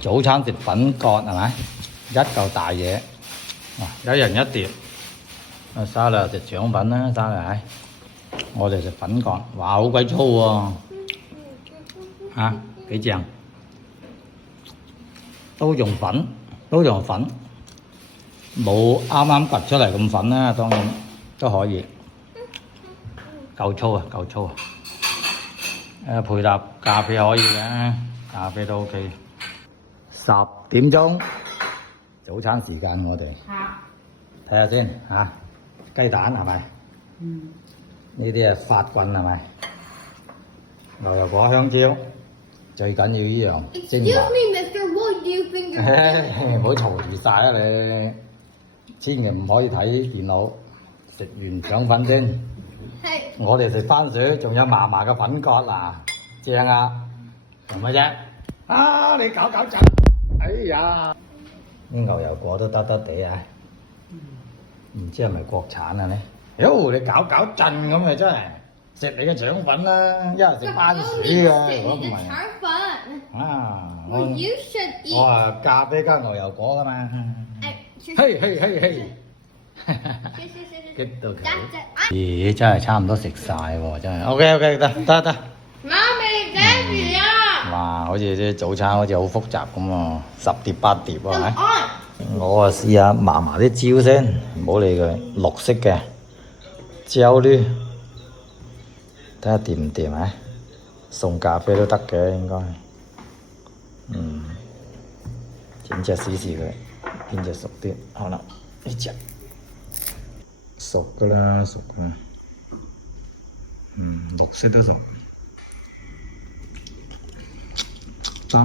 早餐食粉葛係咪？一嚿大嘢，一人一碟。沙律食腸粉啦，沙律係。我哋食粉葛，哇好鬼粗喎！嚇幾正？都用粉，冇啱啱掘出嚟咁粉啦，當然都可以。夠粗啊！配搭咖啡可以嘅，咖啡都 OK。10點鐘早餐時間，我哋睇下先嚇，雞蛋係咪？呢啲係法棍係咪？牛油果、香蕉，最緊要呢樣精華。唔好嘈住晒啊你！千祈唔可以睇電腦。食完腸粉先。我哋食番薯，仲有嫲嫲嘅粉葛嗱，正啊！做乜啫？啊！你搞震！哎呀！啲牛油果都得地啊！唔知係咪國產啊你？妖！你搞震咁啊真係！食你嘅腸粉啦，一係食番薯嘅，如果唔係啊！我話咖啡加牛油果㗎嘛！嘿！激到佢！咦！真係差唔多食晒喎，真係。OK， 得。媽咪，Daddy啊！哇！好似啲早餐好似好複雜咁喎，10碟8碟喎，係咪？我啊試下嫲嫲啲椒先，唔好理佢，綠色嘅椒呢，睇下掂唔掂啊？送咖啡都得嘅應該。整隻試佢，邊隻熟啲？好啦，呢隻熟噶啦，綠色都熟，得。